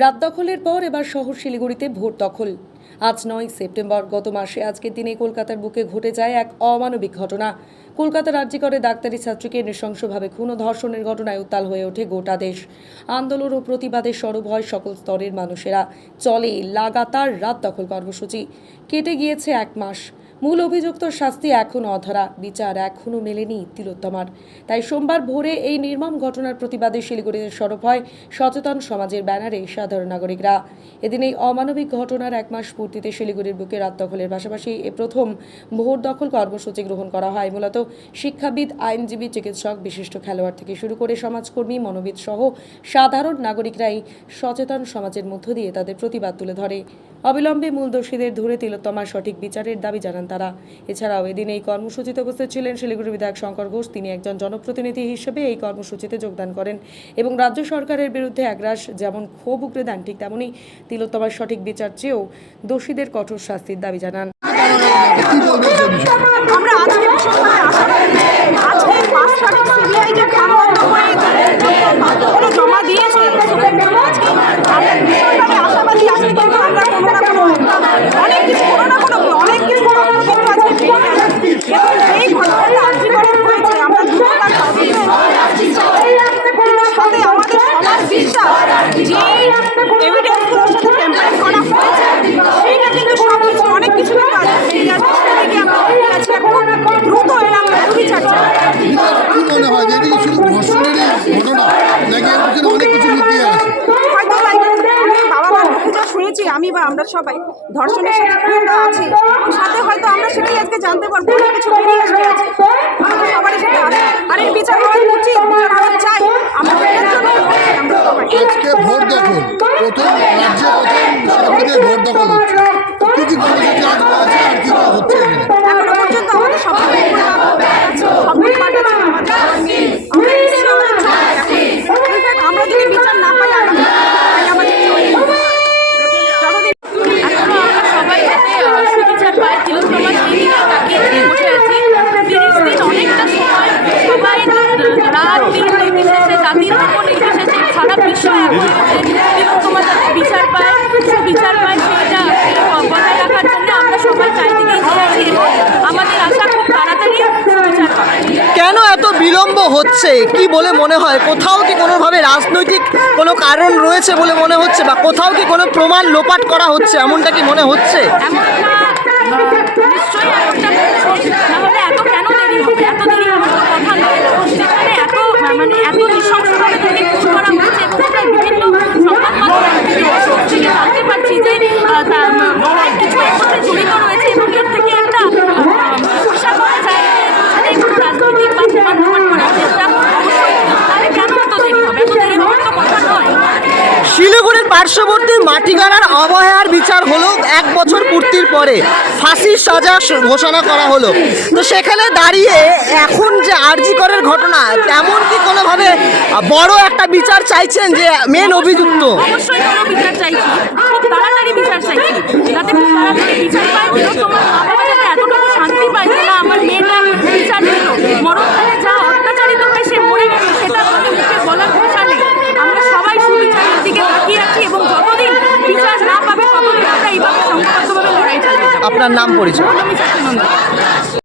রাত দখলের পর এবার শহর শিলিগুড়িতে ভোট দখল। আজ 9 সেপ্টেম্বর। গত মাসে আজকের দিনে কলকাতার বুকে ঘটে যায় এক অমানবিক ঘটনা। কলকাতার আরজিকরে ডাক্তারি ছাত্রীকে নৃশংসভাবে খুন ও ধর্ষণের ঘটনায় উত্তাল হয়ে ওঠে গোটা দেশ। আন্দোলন ও প্রতিবাদে সরব হয় সকল স্তরের মানুষেরা। চলে লাগাতার রাত দখল কর্মসূচি। কেটে গিয়েছে 1 মাস। মূল অভিযুক্ত শাস্তি এখনও অধরা, বিচার এখনও মেলেনি তিলোত্তমার। তাই সোমবার ভোরে এই নির্মম ঘটনার প্রতিবাদে শিলিগুড়িতে সরব হয় সচেতন সমাজের ব্যানারে সাধারণ নাগরিকরা। এদিন এই অমানবিক ঘটনার 1 মাস পূর্তিতে শিলিগুড়ির বুকে রাত দখলের পাশাপাশি এ প্রথম ভোট দখল কর্মসূচি গ্রহণ করা হয়। মূলত শিক্ষাবিদ, আইনজীবী, চিকিৎসক, বিশিষ্ট খেলোয়াড় থেকে শুরু করে সমাজকর্মী, মনোবিদ সহ সাধারণ নাগরিকরাই সচেতন সমাজের মধ্য দিয়ে তাদের প্রতিবাদ তুলে ধরে। অবিলম্বে মূল দোষীদের ধরে তিলোত্তমার সঠিক বিচারের দাবি জানান তারা। এছাড়াও এদিন এই কর্মসূচিতে উপস্থিত ছিলেন শিলিগুড়ি বিধায়ক শঙ্কর ঘোষ। তিনি একজন জনপ্রতিনিধি হিসেবে এই কর্মসূচিতে যোগদান করেন এবং রাজ্য সরকারের বিরুদ্ধে একরাশ যেমন ক্ষোভ উগরে দেন, ঠিক তেমনি তিলোত্তমার সঠিক বিচার চেয়েও দোষীদের কঠোর শাস্তির দাবি জানান। আমরা আজকে আজকে 5 তারিখ সিবিআই যে খামবন্ধ করে জমা দিয়েছে, আমরা ভীষণভাবে আশাবাদী আছি। কিন্তু আমরা কোনো না কোনো অনেক কিছু কিন্তু আজকে পেয়ে যাচ্ছি। এবং এই ঘটনাটা আর্জিকরে হয়েছে, আমরা দ্রুততার দাবি কিন্তু সাথে আমাদের সমাজ বিশ্বাস যে এভিডেন্সগুলোর সাথে ক্যাম্পেইন করা হয়েছে, সেইটা কিন্তু সব কিছু অনেক কিছু কিন্তু আছে। সেই আজকে সেটাকে আমরা পেয়ে যাচ্ছি। এখন দ্রুত এর আমরা সুবিচার চাই। কি মনে হয় যে এটা শুধু ধর্ষণেরই ঘটনা নাকি এর পিছনে অনেক কিছু লুকিয়ে আছে? হয়তো আমি বাবা মার মুখে যা শুনেছি, আমি বা আমরা সবাই ধর্ষণের সাথে খুনটা আছে, সাথে হয়তো আমরা সেটাই আজকে জানতে পারবো। অনেক কিছু বেরিয়ে আসবে আছে, আমাদের সবারই সেটা আছে। আর এর বিচার হওয়া উচিত, বিচার হওয়া চাই। আমরা এটার জন্য আমরা সবাই আজকে ভোট দখল, প্রথম রাজ্যে শিলিগুড়িতে ভোট দখল হচ্ছে। কি কি কর্মসূচি আজ আছে আর কি হচ্ছে এখানে? এখনো পর্যন্ত আমাদের সব আমরা যদি বিচার না পাই আমাদের সবাই যাতে সুবিচার পায়, তিলোত্তমার সেই দিকে তাকিয়ে বসে আছি। 30 দিন অনেকটা সময় সবাই রাত দিন নির্বিশেষে, জাতির ধর্ম নির্বিশেষে সারা বিশ্ব তিলোত্তমার যাতে বিচার পায়, সুবিচার পায়, সেটা বজায় রাখার জন্য আমরা সবাই চারিদিকে এগিয়ে আছি এবং আমাদের আশা খুব তাড়াতাড়ি সুবিচার পাবে। কেন এত বিলম্ব হচ্ছে কি বলে মনে হয়? কোথাও কি কোনোভাবে রাজনৈতিক কোনো কারণ রয়েছে বলে মনে হচ্ছে, বা কোথাও কি কোনো প্রমাণ লোপাট করা হচ্ছে, এমনটা কি মনে হচ্ছে? নিশ্চয়ই এমনটা হচ্ছে, নাহলে এত কেন দেরি হবে? এত দেরি হওয়ার কথা নয়। যেখানে এত এত নৃশংসভাবে তাকে খুন করা হয়েছে এবং আমরা বিভিন্ন সংবাদ মাধ্যম থেকে জানতে পারছি যে অনেক কিছু এর মধ্যে জড়িত রয়েছে এবং এর থেকে একটা আশা করা যায় যে কোনো রাজনৈতিক বা প্রমাণ প্রমাণ করার চেষ্টা অবশ্যই। তাহলে কেন এত দেরি হবে? এত দেরি হওয়ার তো কথা নয়। শিলিগুড়ির পার্শ্ববর্তী মাটিগাড়ার অবহেলার বিচার হলো 1 বছর পূর্তির পরে ফাঁসির সাজা ঘোষণা করা হলো। তো সেখানে দাঁড়িয়ে এখন যে আরজিকরের ঘটনা, তেমন কি কোনোভাবে বড় একটা বিচার চাইছেন যে মেন অভিযুক্ত? অবশ্যই কোনো বিচার চাইছি, খুব তাড়াতাড়ি বিচার চাইছি, যাতে খুব তাড়াতাড়ি বিচার পায়। তোমার মা বাবা যাতে এতটুকু শান্তি পায় যে না, আমার মেয়েটা বিচার পেল। মরণকালে যা অত্যাচারিত হয় সে মরে গেছে, সেটা আমাদের মুখে বলার ভাষা নেই। আমরা সবাই সুবিচারের দিকে তাকিয়ে আছি এবং যতদিন বিচার না পাবে ততদিন আমরা এইভাবে সংঘবদ্ধভাবে লড়াই চালিয়ে যাব। আপনার নাম পরিচয়? আমি চাকরি